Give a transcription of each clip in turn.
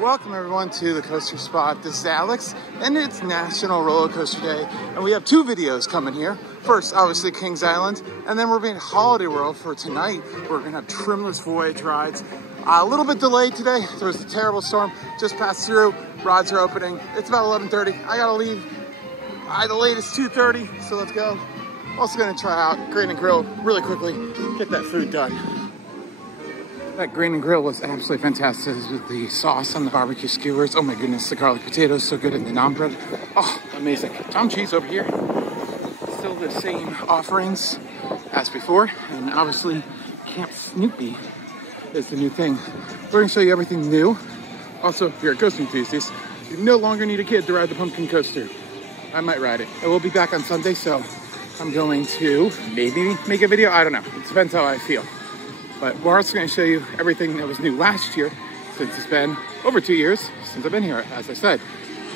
Welcome everyone to the Coaster Spot. This is Alex, and it's National Roller Coaster Day, and we have two videos coming here. First, obviously Kings Island, and then we're being Holiday World for tonight. We're gonna have trimless voyage rides. A little bit delayed today. There was a terrible storm, just passed through. Rides are opening. It's about 11:30. I gotta leave the latest 2:30, so let's go. Also gonna try out Grain and Grill really quickly, get that food done. That Grain and Grill was absolutely fantastic with the sauce on the barbecue skewers. Oh my goodness, the garlic potatoes so good, and the naan bread. Oh, amazing. Tom Cheese over here. Still the same offerings as before, and obviously Camp Snoopy is the new thing. We're gonna show you everything new. Also, if you're a Coaster Enthusiast, you no longer need a kid to ride the pumpkin coaster. I might ride it. I will be back on Sunday, so I'm going to maybe make a video. I don't know. It depends how I feel. But we're also going to show you everything that was new last year, since it's been over 2 years since I've been here, as I said.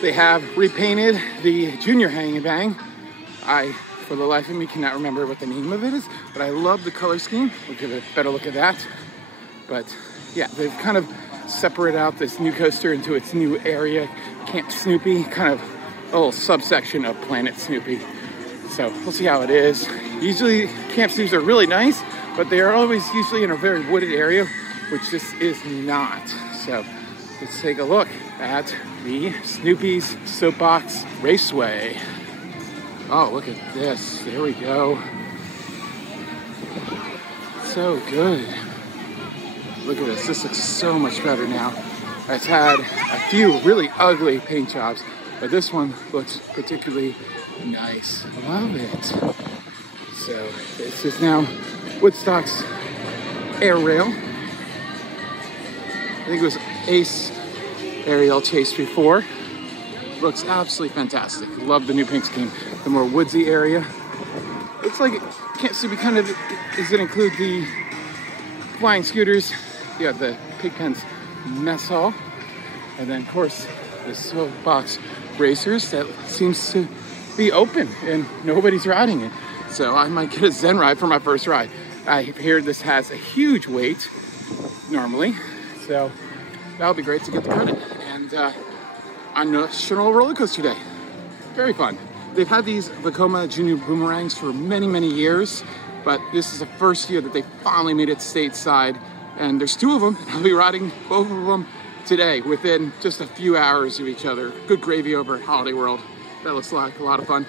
They have repainted the Junior Hang Bang. I, for the life of me, cannot remember what the name of it is, but I love the color scheme. We'll give a better look at that. But yeah, they've kind of separated out this new coaster into its new area, Camp Snoopy, kind of a little subsection of Planet Snoopy. So we'll see how it is. Usually Camp Snoops are really nice, but they are always usually in a very wooded area, which this is not. So let's take a look at the Snoopy's Soapbox Raceway. Oh, look at this. There we go. So good. Look at this. This looks so much better now. It's had a few really ugly paint jobs, but this one looks particularly nice. Love it. So this is now Woodstock's Air Rail. I think it was Ace Aerial Chase before. Looks absolutely fantastic. Love the new paint scheme. The more woodsy area. Looks like Camp Snoopy kind of is going to include the flying scooters. You have the Pigpen's mess hall. And then, of course, the Soapbox Racers that seems to be open and nobody's riding it. So I might get a Zen ride for my first ride. I hear this has a huge wait normally, so that'll be great to get the credit. And on National Roller Coaster Day, very fun. They've had these Vekoma Junior Boomerangs for many, many years, but this is the first year that they finally made it stateside. And there's two of them, and I'll be riding both of them today within just a few hours of each other. Good gravy over at Holiday World. That looks like a lot of fun.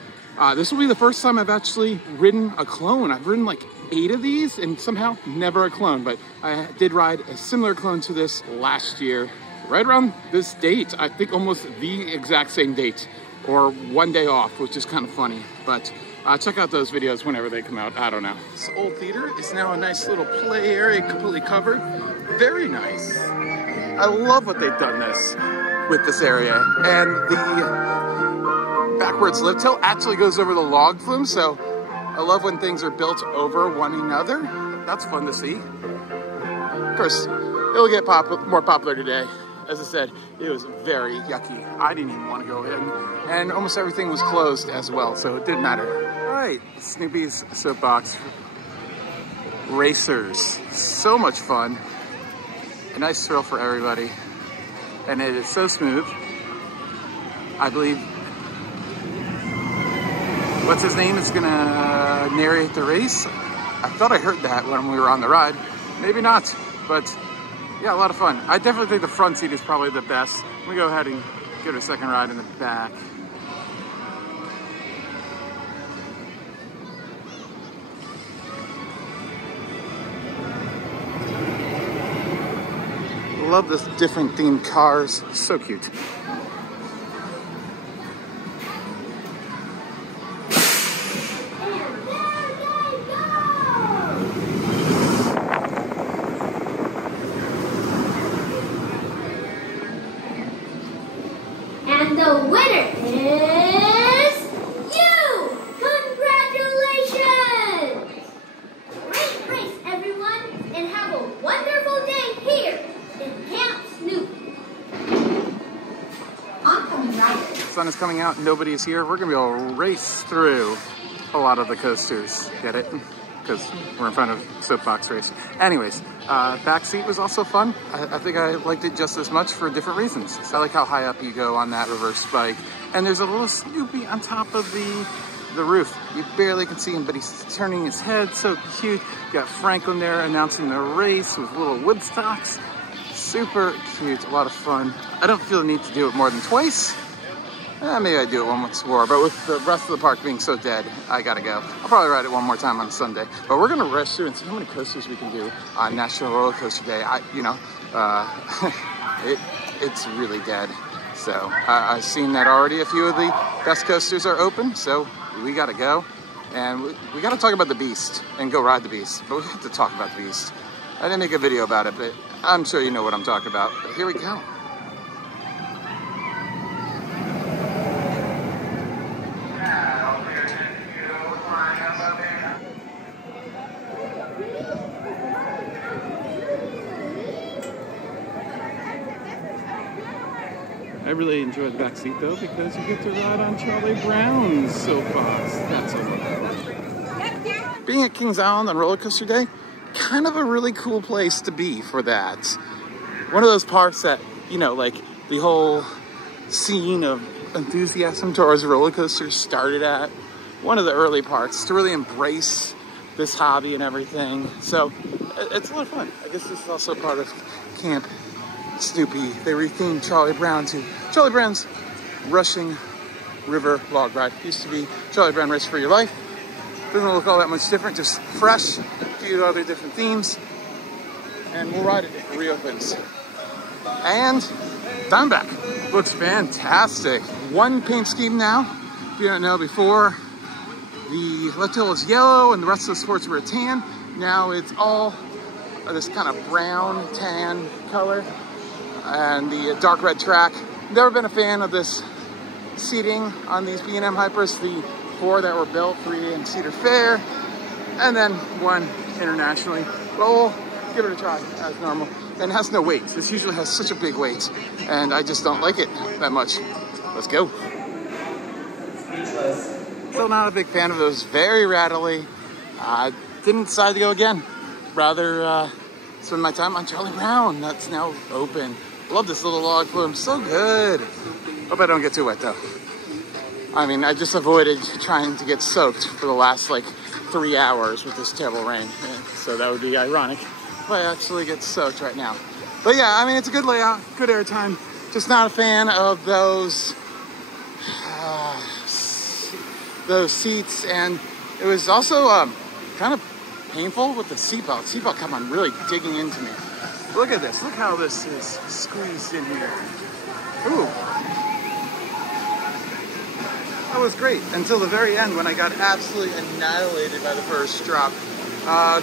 This will be the first time I've actually ridden a clone. I've ridden like 8 of these and somehow never a clone, but I did ride a similar clone to this last year, right around this date. I think almost the exact same date, or one day off, which is kind of funny. But check out those videos whenever they come out. I don't know. This old theater is now a nice little play area, completely covered. Very nice. I love what they've done with this area. And the backwards lift hill actually goes over the log flume, so I love when things are built over one another. That's fun to see. Of course, it'll get more popular today. As I said, it was very yucky. I didn't even want to go in, and almost everything was closed as well, so it didn't matter. All right, Snoopy's Soapbox Racers. So much fun. A nice thrill for everybody. And it is so smooth. I believe, what's his name is gonna narrate the race. I thought I heard that when we were on the ride. Maybe not, but yeah, a lot of fun. I definitely think the front seat is probably the best. Let me go ahead and give it a second ride in the back. Love this different themed cars. So cute. And the winner is you! Congratulations! Great race, everyone, and have a wonderful day here in Camp Snoopy. Oncoming riders. The sun is coming out, nobody is here. We're gonna be able to race through a lot of the coasters. Get it? Because we're in front of Soapbox Race. Anyways, Back seat was also fun. I think I liked it just as much for different reasons. So I like how high up you go on that reverse bike. And there's a little Snoopy on top of the roof. You barely can see him, but he's turning his head, so cute. You got Franklin there announcing the race with little Woodstocks. Super cute, a lot of fun. I don't feel the need to do it more than twice. Maybe I do it once more, but with the rest of the park being so dead, I gotta go. I'll probably ride it one more time on Sunday. But we're gonna rush through and see how many coasters we can do on National Roller Coaster Day. It's really dead. So I've seen that already. A few of the best coasters are open, so we gotta go. And we gotta talk about the Beast and go ride the Beast. But we have to talk about the Beast. I didn't make a video about it, but I'm sure you know what I'm talking about. But here we go. I really enjoyed the back seat though, because you get to ride on Charlie Brown's soapbox. That's so much. Being at Kings Island on Roller Coaster Day, kind of a really cool place to be for that. One of those parks that, you know, like the whole scene of enthusiasm towards roller coasters started at. One of the early parks to really embrace this hobby and everything. So it's a lot of fun. I guess this is also part of Camp Snoopy. They rethemed Charlie Brown to Charlie Brown's Rushing River Log Ride. Used to be Charlie Brown Race for Your Life. Doesn't look all that much different, just fresh, a few other different themes. And we'll ride it if it reopens. And Diamondback looks fantastic. One paint scheme now. If you don't know, before the left hill was yellow and the rest of the sports were a tan. Now it's all this kind of brown tan color. And the dark red track. Never been a fan of this seating on these B&M Hypers. The 4 that were built, 3 in Cedar Fair, and then 1 internationally. But we'll give it a try as normal. And it has no weight. This usually has such a big weight, and I just don't like it that much. Let's go. Still not a big fan of those. Very rattly. Didn't decide to go again. Rather spend my time on Charlie Brown. That's now open. Love this little log flume. So good. Hope I don't get too wet though. I mean, I just avoided trying to get soaked for the last like 3 hours with this terrible rain. So that would be ironic if I actually get soaked right now. But yeah, I mean, it's a good layout, good airtime. Just not a fan of those seats. And it was also kind of painful with the seatbelt. Seatbelt come on really digging into me. Look at this. Look how this is squeezed in here. Ooh. That was great until the very end when I got absolutely annihilated by the first drop.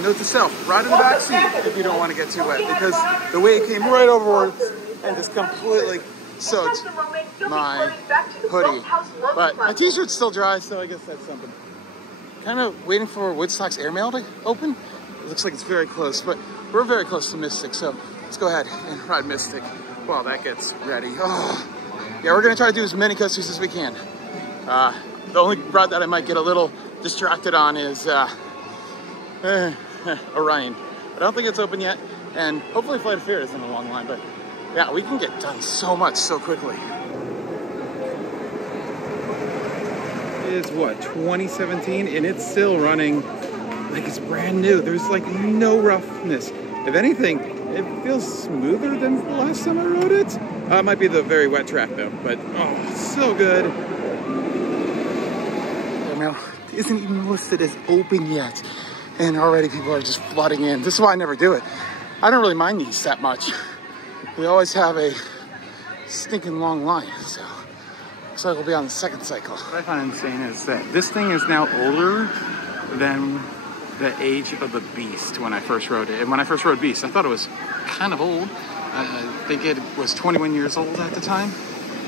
Note to self, ride in the back seat if you don't want to get too wet, because the wave came right overwards and just completely soaked my hoodie. But my t-shirt's still dry, so I guess that's something. Kind of waiting for Woodstock's airmail to open. It looks like it's very close, but we're very close to Mystic, so let's go ahead and ride Mystic while that gets ready. Oh. Yeah, we're gonna try to do as many coasters as we can. The only ride that I might get a little distracted on is Orion. I don't think it's open yet, and hopefully Flight of Fear isn't a long line, but yeah, we can get done so much so quickly. It is what, 2017, and it's still running like it's brand new. There's like no roughness. If anything, it feels smoother than the last time I rode it. It might be the very wet track though, but oh, so good. Now, it isn't even listed as open yet, and already people are just flooding in. This is why I never do it. I don't really mind these that much. We always have a stinking long line, so looks like we'll be on the second cycle. What I find insane is that this thing is now older than the age of the Beast when I first rode it. And when I first rode Beast, I thought it was kind of old. I think it was 21 years old at the time.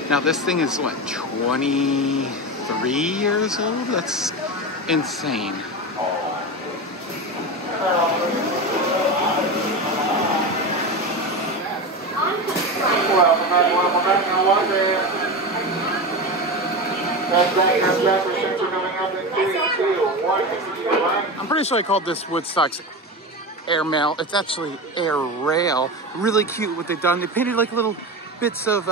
Now this thing is what, 23 years old? That's insane. I'm pretty sure I called this Woodstock's airmail. It's actually air rail. Really cute what they've done. They painted like little bits of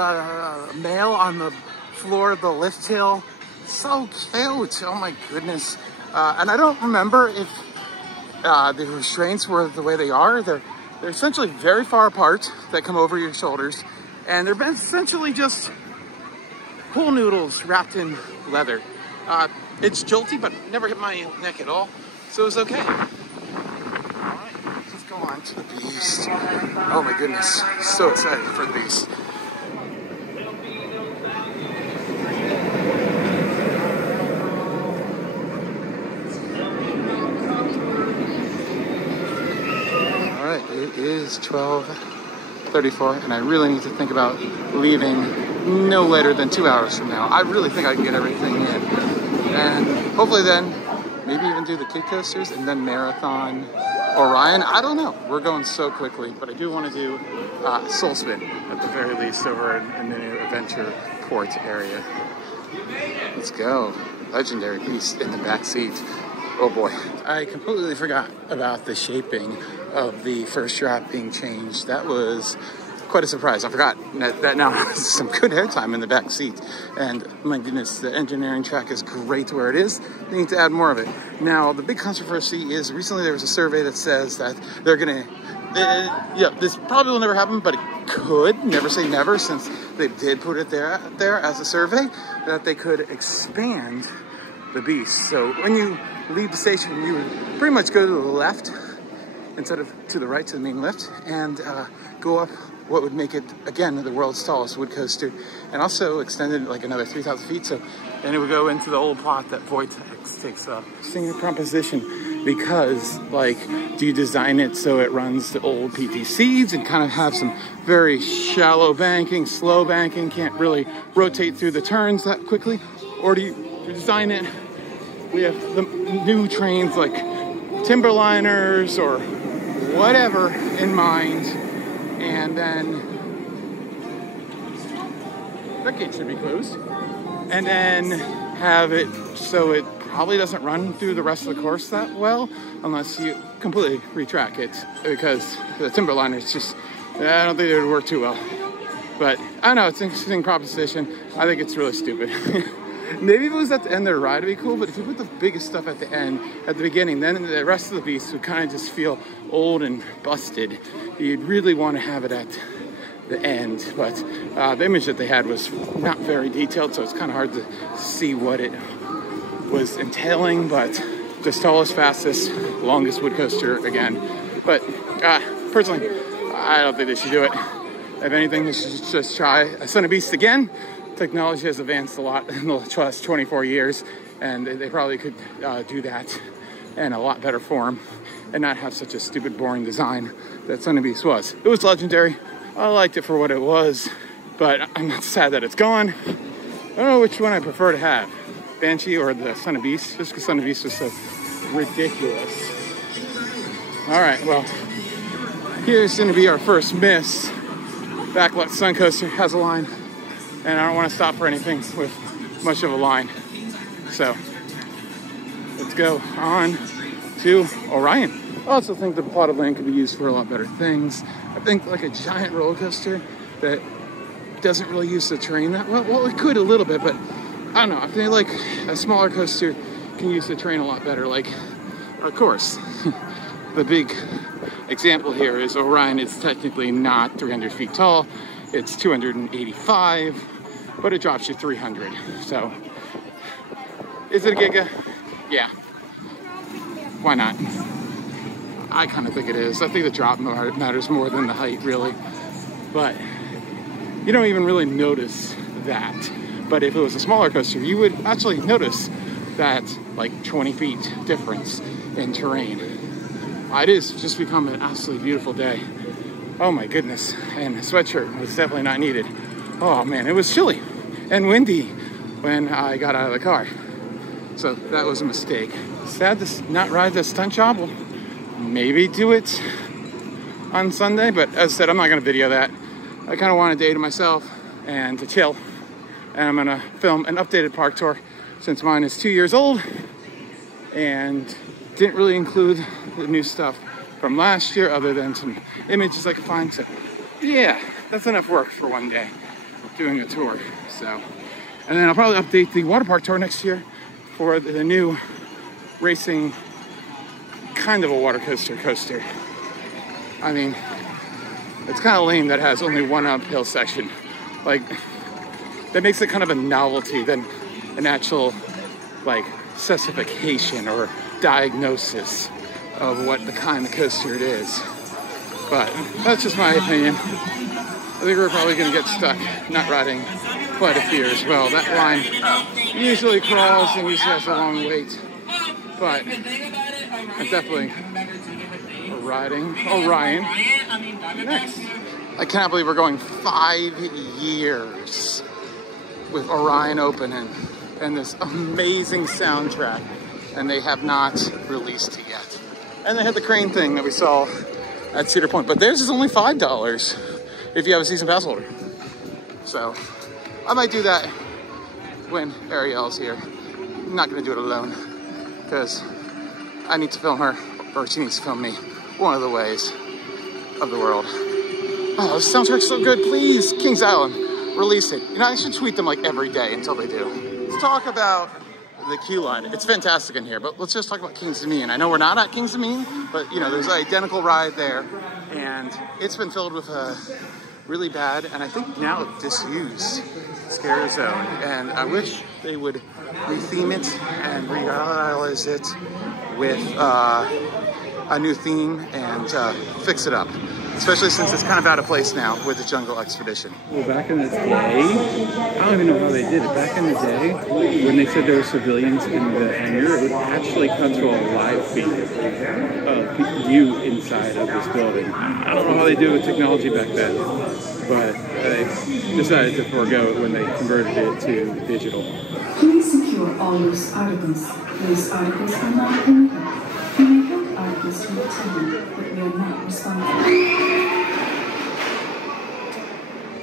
mail on the floor of the lift hill. So cute. Oh my goodness. And I don't remember if the restraints were the way they are. They're essentially very far apart that come over your shoulders. And they're essentially just pool noodles wrapped in leather. It's jolty, but never hit my neck at all. So it was okay. All right, let's go on to the Beast. Oh my goodness. So excited for the Beast. It is 12:34, and I really need to think about leaving no later than 2 hours from now. I really think I can get everything in, and hopefully then maybe even do the kid coasters and then marathon Orion. I don't know. We're going so quickly, but I do want to do Soul Spin at the very least over in the new Adventure Port area. Let's go. Legendary Beast in the back seat. Oh boy. I completely forgot about the shaping of the first drop being changed. That was quite a surprise. I forgot that now has some good airtime in the back seat. And my goodness, the engineering track is great where it is. They need to add more of it. Now, the big controversy is recently there was a survey that says that they're gonna, this probably will never happen, but it could. Never say never, since they did put it there as a survey, that they could expand the Beast. So when you leave the station, you would pretty much go to the left instead of to the right, to the main lift, and go up what would make it, again, the world's tallest wood coaster, and also extended like another 3,000 feet. So then it would go into the old plot that Vortex takes up. Interesting proposition, because like, do you design it so it runs the old PTCs and kind of have some very shallow banking, slow banking, can't really rotate through the turns that quickly? Or do you design it, we have the new trains like Timberliners or whatever in mind, and then that gate should be closed, and then have it so it probably doesn't run through the rest of the course that well unless you completely retrack it, because the Timberliners just, I don't think they would work too well. But I don't know, it's an interesting proposition. I think it's really stupid. Maybe if it was at the end of the ride, it'd be cool, but if you put the biggest stuff at the end, at the beginning, then the rest of the Beast would kind of just feel old and busted. You'd really want to have it at the end, but the image that they had was not very detailed, so it's kind of hard to see what it was entailing, but just tallest, fastest, longest wood coaster again. But personally, I don't think they should do it. If anything, they should just try Son of Beast again. Technology has advanced a lot in the last 24 years, and they probably could do that in a lot better form and not have such a stupid, boring design that Son of Beast was. It was legendary. I liked it for what it was, but I'm not sad that it's gone. I don't know which one I prefer to have, Banshee or the Son of Beast, just because Son of Beast was so ridiculous. All right, well, here's going to be our first miss. Backlot Sun Coaster has a line, and I don't want to stop for anything with much of a line. So let's go on to Orion. I also think the plot of land could be used for a lot better things. I think like a giant roller coaster that doesn't really use the terrain that well. Well, it could a little bit, but I don't know. I feel like a smaller coaster can use the terrain a lot better. Like, of course, the big example here is Orion is technically not 300 feet tall. It's 285, but it drops you 300. So, is it a giga? Yeah. Why not? I kind of think it is. I think the drop matters more than the height, really. But you don't even really notice that. But if it was a smaller coaster, you would actually notice that like 20 feet difference in terrain. It is just become an absolutely beautiful day. Oh my goodness. And a sweatshirt was definitely not needed. Oh man, it was chilly and windy when I got out of the car. So that was a mistake. Sad to not ride the stunt job. We'll maybe do it on Sunday, but as I said, I'm not gonna video that. I kind of want a day to myself and to chill. And I'm gonna film an updated park tour since mine is 2 years old and didn't really include the new stuff from last year other than some images I could find. So yeah, that's enough work for one day doing a tour. So, and then I'll probably update the water park tour next year for the new racing kind of a water coaster. I mean, it's kind of lame that it has only one uphill section. Like, that makes it kind of a novelty than an actual, like, specification or diagnosis of what the kind of coaster it is. But that's just my opinion. I think we're probably going to get stuck not riding Flight of Fear as well. That line usually crawls and usually has a long wait. But I'm definitely riding Orion next. I can't believe we're going 5 years with Orion opening and this amazing soundtrack, and they have not released it yet. And they had the crane thing that we saw at Cedar Point, but theirs is only $5 if you have a season pass holder. So I might do that when Ariel's here. I'm not gonna do it alone because I need to film her, or she needs to film me, one of the ways of the world. Oh, this soundtrack's so good. Please, Kings Island, release it. You know, I should tweet them like every day until they do. Let's talk about the queue line. It's fantastic in here, but let's just talk about Kings Dominion. I know we're not at Kings Dominion, but you know, there's an identical ride there, and it's been filled with a really bad, and I think now disused scare zone. And I wish they would retheme it and revitalize it with a new theme and fix it up. Especially since it's kind of out of place now with the Jungle Expedition. Well, back in the day, I don't even know how they did it. Back in the day, when they said there were civilians in the hangar, it would actually cut to a live feed of you inside of this building. I don't know how they do it with technology back then, but they decided to forego it when they converted it to digital. Please secure all loose articles. Loose articles are not permitted. You may hold articles from the table, but we are not responsible.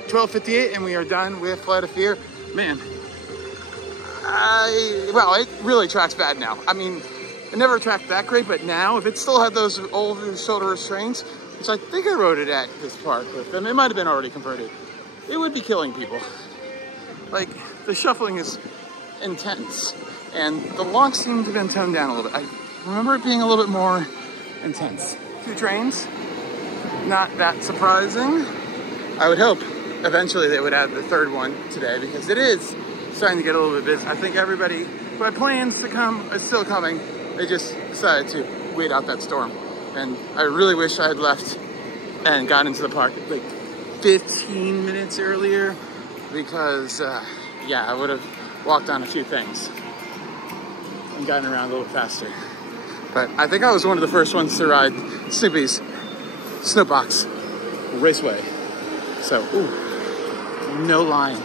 12:58 and we are done with Flight of Fear. Man, well, it really tracks bad now. I mean, it never tracked that great, but now, if it still had those old shoulder restraints, which I think I rode it at this park with them, it might have been already converted, it would be killing people. Like, the shuffling is intense, and the locks seem to have been toned down a little bit. I remember it being a little bit more intense. 2 trains, not that surprising. I would hope eventually they would add the 3rd one today, because it is starting to get a little bit busy. I think everybody who had plans to come is still coming. They just decided to wait out that storm. And I really wish I had left and got into the park like 15 minutes earlier, because yeah, I would have walked on a few things and gotten around a little faster. But I think I was one of the first ones to ride Snoopy's Snowbox Raceway. So, ooh, no line.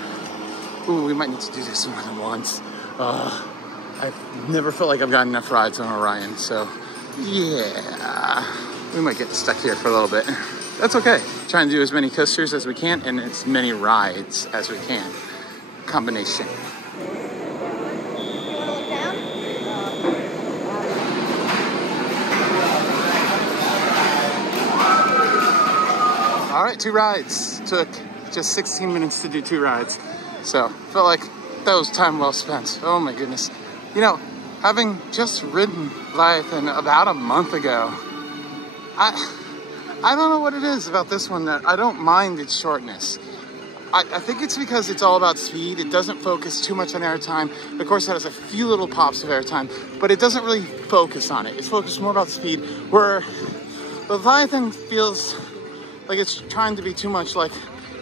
Ooh, we might need to do this more than once. I've never felt like I've gotten enough rides on Orion, so yeah, we might get stuck here for a little bit. That's okay. Trying to do as many coasters as we can and as many rides as we can. Combination. All right, 2 rides. Took just 16 minutes to do 2 rides. So, felt like that was time well spent. Oh my goodness. You know, having just ridden Leviathan about a month ago, I don't know what it is about this one that I don't mind its shortness. I think it's because it's all about speed. It doesn't focus too much on airtime. Of course, it has a few little pops of airtime, but it doesn't really focus on it. It's focused more about speed, where Leviathan feels like it's trying to be too much like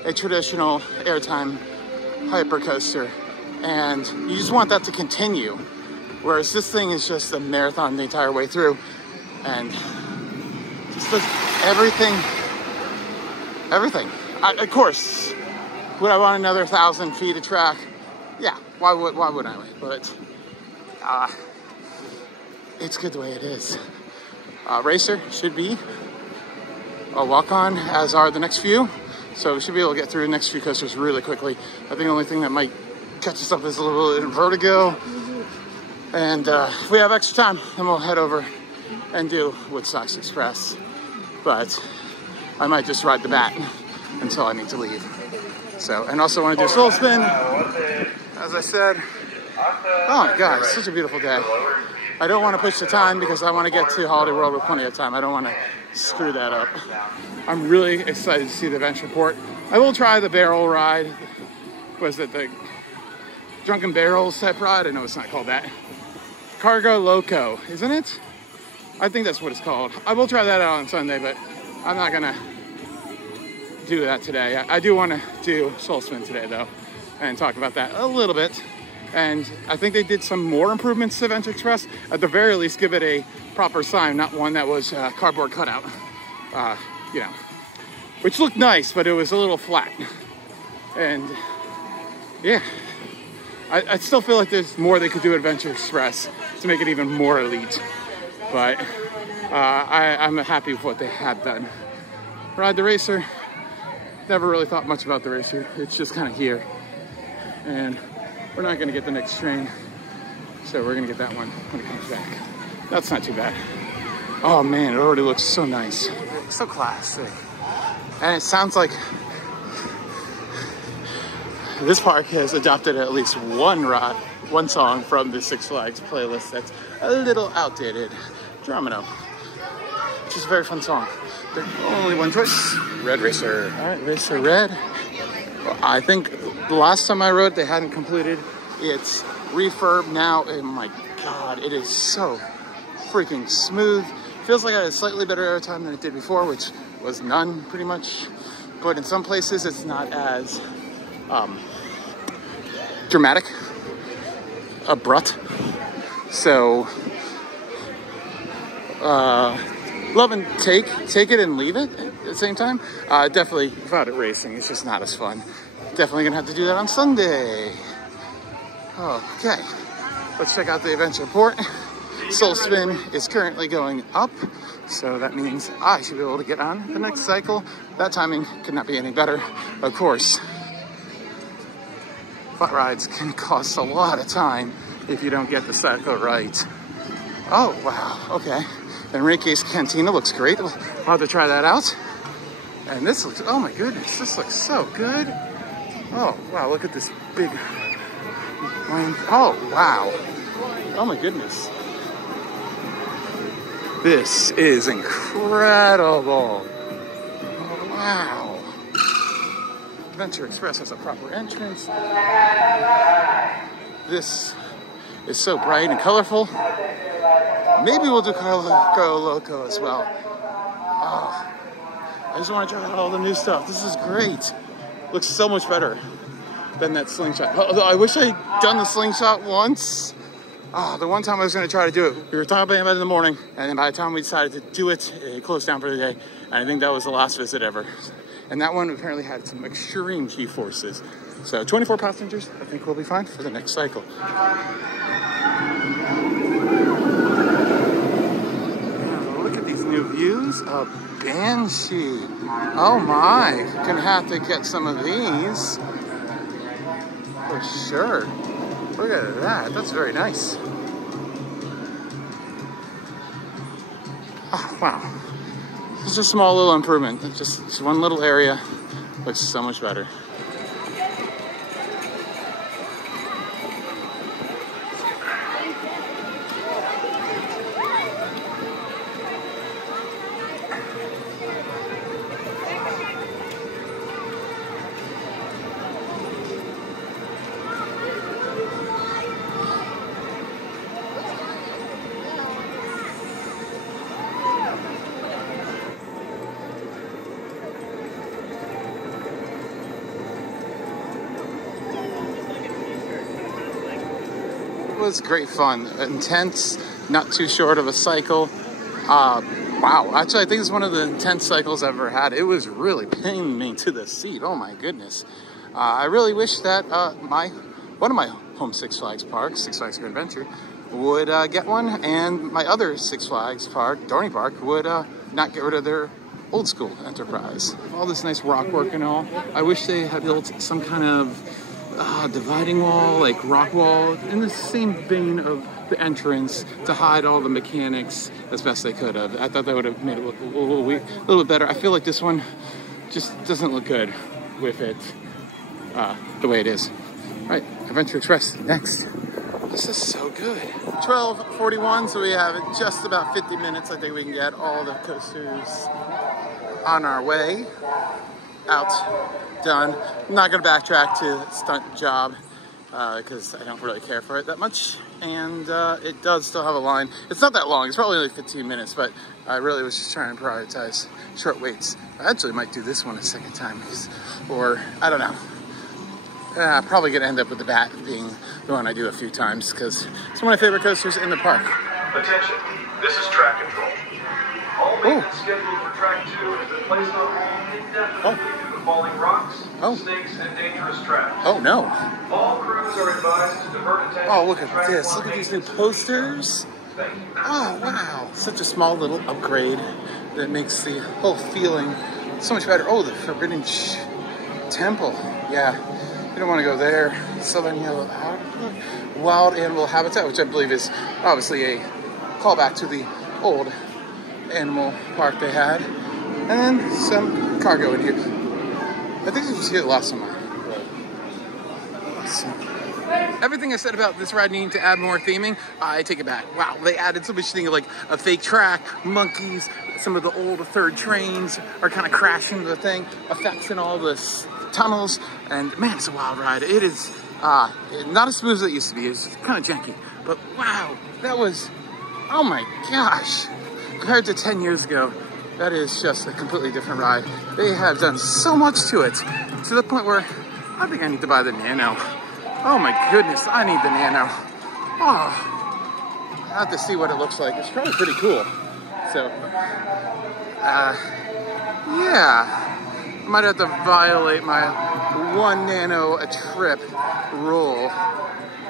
a traditional airtime hyper coaster, and you just want that to continue, whereas this thing is just a marathon the entire way through, and just does everything. Of course, would I want another 1,000 feet of track? Yeah, why would I? But it's good the way it is. Racer should be a walk-on, as are the next few. So we should be able to get through the next few coasters really quickly. I think the only thing that might catch us up is a little bit of vertigo. And if we have extra time, then we'll head over and do Woodstocks Express. but I might just ride the bat until I need to leave. So, and also want to do Soul Spin, as I said. Oh my God, it's such a beautiful day. I don't want to push the time because I want to get to Holiday World with plenty of time. I don't want to screw that up. I'm really excited to see the Adventure Port. I will try the barrel ride. Was it the Drunken Barrels type ride? I know it's not called that. Cargo Loco, isn't it? I think that's what it's called. I will try that out on Sunday, but I'm not gonna do that today. I do want to do Soul Spin today though, and talk about that a little bit. And I think they did some more improvements to Adventure Express. At the very least, give it a proper sign, not one that was cardboard cutout. You know, which looked nice, but it was a little flat. And yeah, I still feel like there's more they could do at Adventure Express to make it even more elite. But I'm happy with what they had done. Ride the Racer. Never really thought much about the Racer. It's just kind of here. And we're not gonna get the next train. So we're gonna get that one when it comes back. That's not too bad. Oh man, it already looks so nice. So classic. And it sounds like this park has adopted at least one song from the Six Flags playlist that's a little outdated. Geronimo, which is a very fun song. There's only one choice. Red Racer. All right, Racer Red. Well, I think the last time I rode, they hadn't completed its refurb. Now, oh my God, it is so freaking smooth. Feels like I had a slightly better airtime than it did before, which was none pretty much. But in some places, it's not as dramatic, abrupt. So, love and take it and leave it at the same time. Definitely without it racing, it's just not as fun. Definitely gonna have to do that on Sunday. Okay, let's check out the Adventure Port. Soul Spin is currently going up, so that means I should be able to get on the next cycle. That timing could not be any better. Of course, flat rides can cost a lot of time if you don't get the cycle right. Oh, wow, okay. Enrique's Cantina looks great. I'll have to try that out. And this looks, oh my goodness, this looks so good. Oh, wow, look at this big land. Oh, wow. Oh my goodness. This is incredible. Wow. Adventure Express has a proper entrance. This is so bright and colorful. Maybe we'll do Cargo Loco as well. Oh, I just want to try out all the new stuff. This is great. Looks so much better than that slingshot. Although I wish I'd done the slingshot once. The one time I was going to try to do it, we were talking about it in the morning, and then by the time we decided to do it, it closed down for the day. And I think that was the last visit ever. And that one apparently had some extreme G-forces. So 24 passengers, I think we'll be fine for the next cycle. Look at these new views of Banshee. Oh my, gonna have to get some of these for sure. Look at that, that's very nice. Oh, wow. It's a small little improvement. Just one little area looks so much better. Was great fun, intense, not too short of a cycle. Wow, actually I think it's one of the intense cycles I've ever had. It was really pinning me to the seat. Oh my goodness. I really wish that one of my home Six Flags parks, Six Flags Great Adventure, would get one, and my other Six Flags park, Dorney Park, would not get rid of their old school Enterprise. All this nice rock work and all. I wish they had built some kind of dividing wall, like rock wall, in the same vein of the entrance to hide all the mechanics as best they could have. I thought that would have made it look a little bit better. I feel like this one just doesn't look good with it the way it is. All right, Adventure Express next. This is so good. 12:41, so we have just about 50 minutes. I think we can get all the coasters on our way out, done. I'm not gonna backtrack to stunt job because I don't really care for it that much. And it does still have a line. It's not that long, it's probably only 15 minutes, but I really was just trying to prioritize short waits. I actually might do this one a second time, or I don't know. Probably gonna end up with the Bat being the one I do a few times because it's one of my favorite coasters in the park. Attention, this is track control. All maintenance scheduled for track 2 has been placed on hold indefinitely due to falling rocks, snakes, and dangerous traps. Oh no. All crews are advised to divert attention. Oh, look at this. Look at these new posters. Oh, wow. Such a small little upgrade that makes the whole feeling so much better. Oh, the Forbidden Temple. Yeah. You don't want to go there. Southern Yellow Wild Animal Habitat, which I believe is obviously a callback to the old animal park they had. And then some cargo in here. I think I was here last summer. Awesome. Everything I said about this ride needing to add more theming, I take it back. Wow, they added so much thing like a fake track, monkeys, some of the old third trains are kind of crashing the thing, effects in all this tunnels, and man, it's a wild ride. It is not as smooth as it used to be. It's kind of janky, but wow, that was, oh my gosh, compared to 10 years ago, that is just a completely different ride. They have done so much to it, to the point where I think I need to buy the Nano. Oh my goodness, I need the Nano. Oh, I have to see what it looks like. It's probably pretty cool. So, yeah. I might have to violate my 1 Nano a trip rule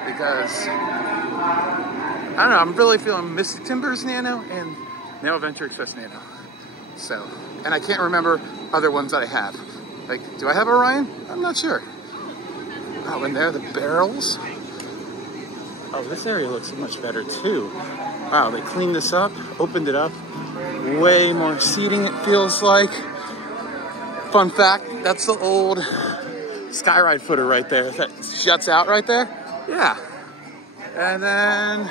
because, I don't know, I'm really feeling Mystic Timbers Nano and now Adventure Express Nano. So, and I can't remember other ones that I have. Like, do I have Orion? I'm not sure. Oh, and there, the barrels. Oh, this area looks much better too. Wow, they cleaned this up, opened it up. Way more seating, it feels like. Fun fact, that's the old Skyride footer right there that shuts out right there. Yeah. And then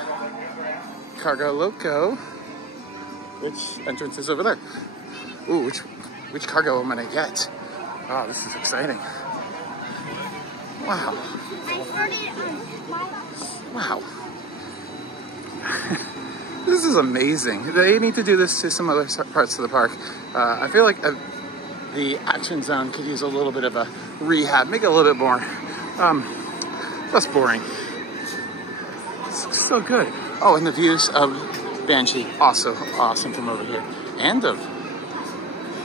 Cargo Loco, which entrance is over there. Ooh, which cargo am I gonna get? Oh, this is exciting. Wow. Wow. This is amazing. They need to do this to some other parts of the park. I feel like the action zone could use a little bit of a rehab, make it a little bit more less boring. It's so good. Oh, and the views of Banshee, also awesome from over here. And of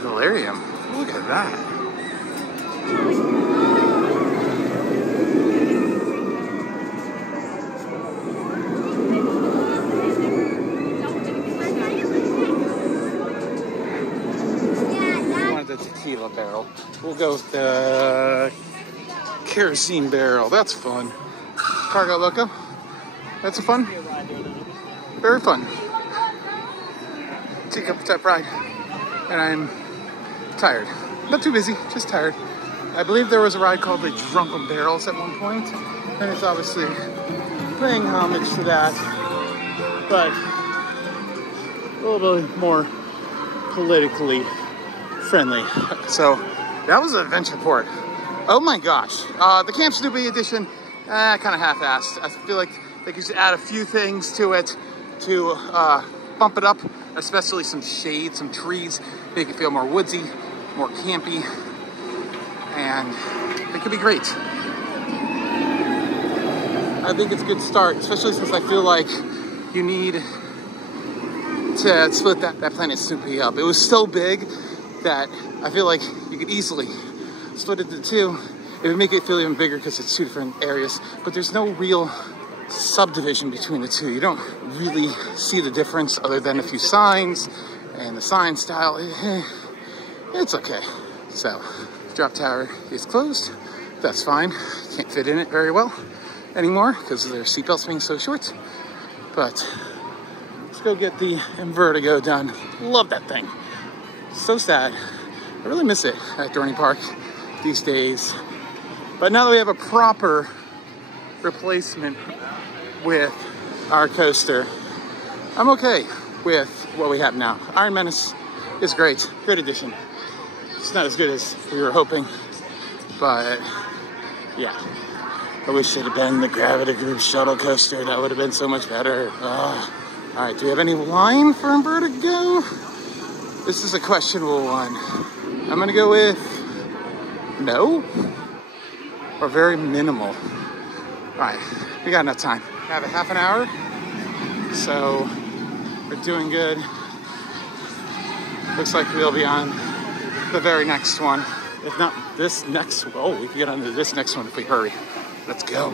Valerium. Look at that. Tequila barrel. We'll go with the kerosene barrel. That's fun. Cargo Loco. That's a fun. Very fun. Teacup type ride. And I'm tired. Not too busy, just tired. I believe there was a ride called the Drunken Barrels at one point, and it's obviously paying homage to that, but a little bit more politically friendly. So that was Adventure Port. Oh my gosh. The Camp Snoopy edition, kind of half-assed. I feel like they could just add a few things to it to bump it up, especially some shade, some trees, make it feel more woodsy, more campy, and it could be great. I think it's a good start, especially since I feel like you need to split that Planet Snoopy up. It was so big that I feel like you could easily split it into two. It would make it feel even bigger because it's two different areas, but there's no real subdivision between the two. You don't really see the difference other than a few signs and the sign style. It's okay. So, drop tower is closed. That's fine. Can't fit in it very well anymore because of their seatbelts being so short. But let's go get the Invertigo done. Love that thing. So sad. I really miss it at Dorney Park these days. But now that we have a proper replacement with our coaster, I'm okay with what we have now. Iron Menace is great addition. It's not as good as we were hoping, but yeah. I wish it had been the Gravity Group shuttle coaster. That would have been so much better. All right, do we have any line for Invertigo? This is a questionable one. I'm gonna go with no, or very minimal. All right, we got enough time. We have a half an hour, so we're doing good. Looks like we'll be on the very next one. If not this next, oh, we can get onto this next one if we hurry. Let's go.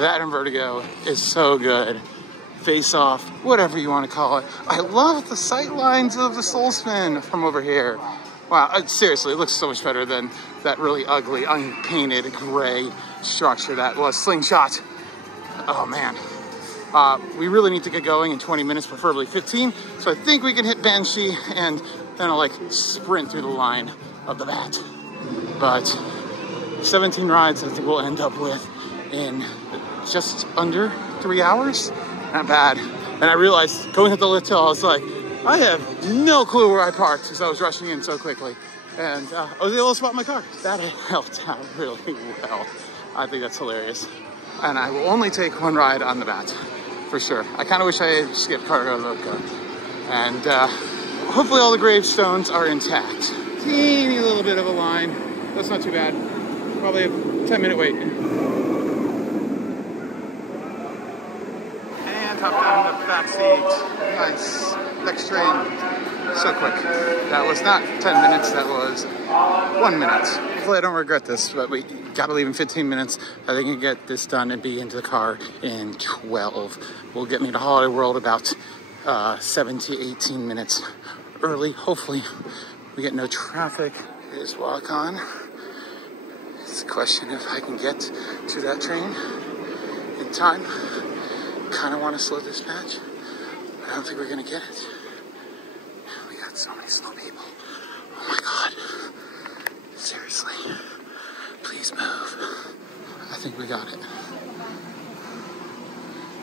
That Invertigo is so good. Face off, whatever you want to call it. I love the sight lines of the Soul Spin from over here. Wow, seriously, it looks so much better than that really ugly, unpainted gray structure that was Slingshot. Oh man. We really need to get going in 20 minutes, preferably 15. So I think we can hit Banshee and then I'll like sprint through the line of the Bat. But 17 rides I think we'll end up with in just under 3 hours. Not bad. And I realized going at the lift hill, I was like, I have no clue where I parked because I was rushing in so quickly. And I was able to spot my car. That helped out really well. I think that's hilarious. And I will only take one ride on the Bat, for sure. I kind of wish I had skipped Cargo Loco. And hopefully all the gravestones are intact. Teeny little bit of a line. That's not too bad. Probably a 10-minute wait. Top down the back seat. Nice. Next train. So quick. That was not 10 minutes, that was 1 minute. Hopefully I don't regret this, but we gotta leave in 15 minutes. I think I can get this done and be into the car in 12. Will get me to Holiday World about 7 to 18 minutes early. Hopefully we get no traffic. Here's Walk On. It's a question if I can get to that train in time. Kind of want to slow dispatch. I don't think we're gonna get it. We got so many slow people. Oh my God. Seriously. Please move. I think we got it.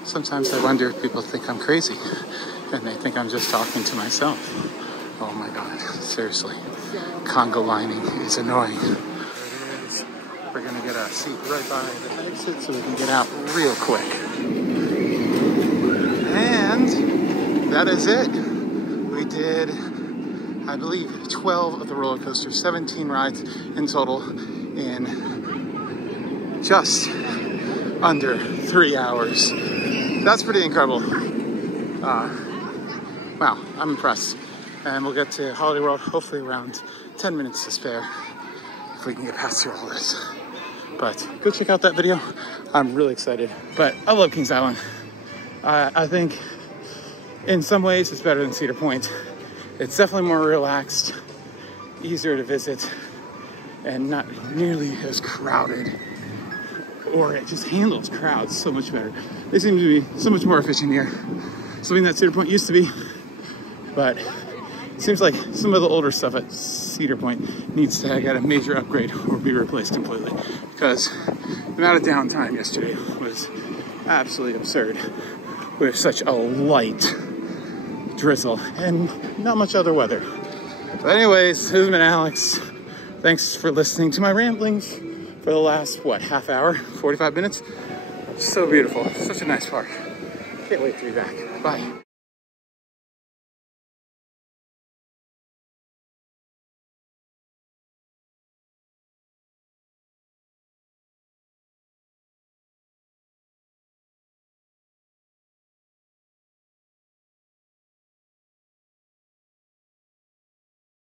Sometimes I wonder if people think I'm crazy and they think I'm just talking to myself. Oh my God. Seriously. Congo lining is annoying. We're gonna get a seat right by the exit so we can get out real quick. And that is it. We did, I believe, 12 of the roller coasters, 17 rides in total in just under 3 hours. That's pretty incredible. Wow, I'm impressed. And we'll get to Holiday World hopefully around 10 minutes to spare if we can get past through all this. But go check out that video. I'm really excited. But I love Kings Island. I think in some ways it's better than Cedar Point. It's definitely more relaxed, easier to visit, and not nearly as crowded. Or it just handles crowds so much better. They seem to be so much more efficient here. Something that Cedar Point used to be, but it seems like some of the older stuff at Cedar Point needs to get a major upgrade or be replaced completely, because the amount of downtime yesterday was absolutely absurd with such a light drizzle and not much other weather. But anyways, this has been Alex. Thanks for listening to my ramblings for the last, what, half hour, 45 minutes? So beautiful, such a nice park. Can't wait to be back. Bye.